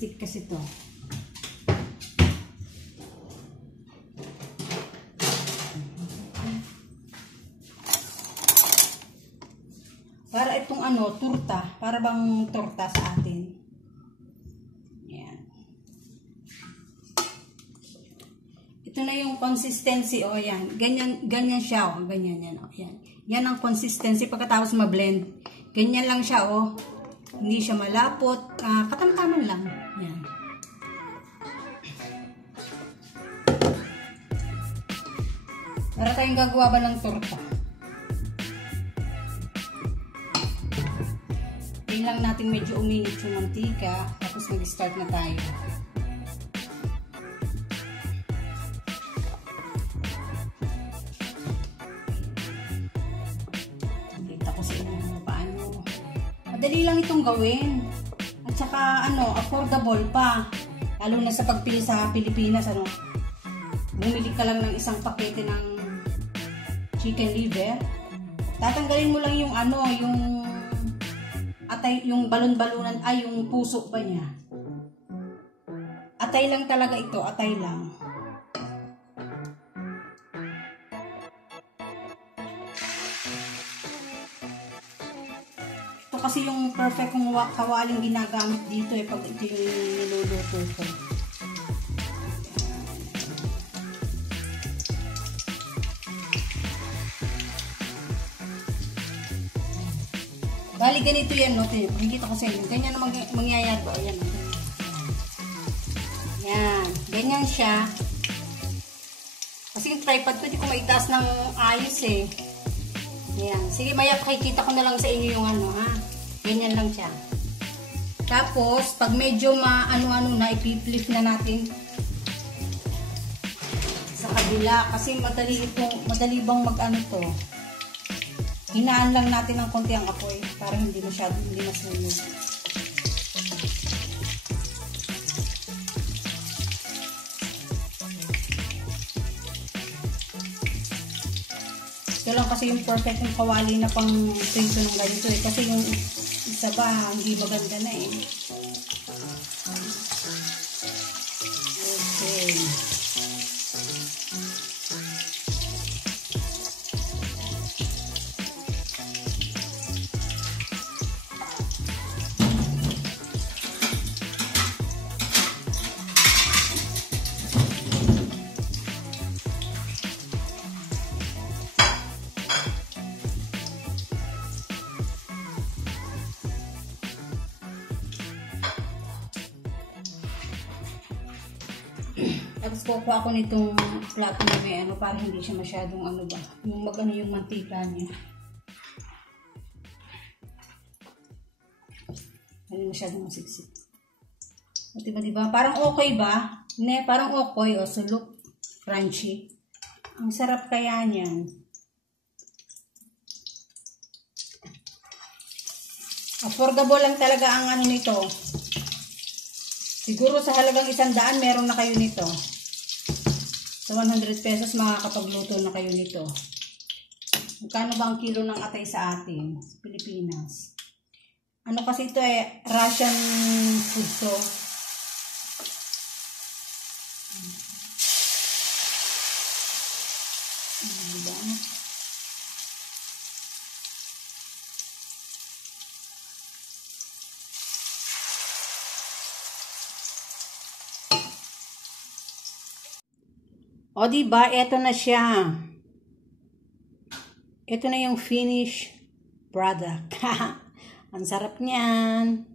Stick kasi to. Para itong ano, turta. Para bang turta sa atin. Yan. Ito na yung consistency. O, yan. Ganyan siya. O, ganyan yan. O, yan. Yan ang consistency pagkatapos ma-blend. Ganyan lang siya. O. Hindi siya malapot. Katamtaman lang. Yan. Para tayong gagawa ba ng torta. Tingnan lang natin medyo uminit yung mantika. Tapos mag-start na tayo. Kita ko sa inyo paano. Madali lang itong gawin. At saka ano, affordable pa. Lalo na sa pagpili sa Pilipinas, ano. Bumili ka lang ng isang pakete ng chicken liver. Tatanggalin mo lang yung ano, yung atay, yung balon-balunan, ay yung puso pa niya. Atay lang talaga ito, atay lang. Ito kasi yung perfect kong kawaling ginagamit dito pag ito yung niluluto ko. Bali, ganito yan, no? Makikita ko sa inyo. Ganyan na mangyayari ko. Ayan. Yan. Ganyan siya. Kasi yung tripod ko, hindi ko maitaas ng ayos eh. Yan. Sige, maya pakikita ko na lang sa inyo yung ano, ha? Ganyan lang siya. Tapos, pag medyo maano-ano na, ipiflip na natin sa kabila. Kasi madali bang mag-ano to. Hinaan lang natin ng konti ang apoy para hindi masunog. Ito lang kasi yung perfect yung kawali na pang prito ng ganito eh. Kasi yung isa ba, hindi maganda na eh. Okay. Tapos kukuha ko nitong plato na may ano para hindi siya masyadong ano ba, yung magano yung mantika niya. Hindi masyadong masiksik. O diba? Parang okay ba? Ne, parang okay o sulok, crunchy. Ang sarap kaya niyan. Affordable lang talaga ang ano nito. Siguro sa halagang 100 meron na kayo nito. Sa 100 pesos makakapagluto na kayo nito. Magkano ba ang kilo ng atay sa atin? Sa Pilipinas. Ano kasi ito eh, Russian food to. Diba? O diba, eto na siya. Ito na yung finished product. Ang sarap niyan.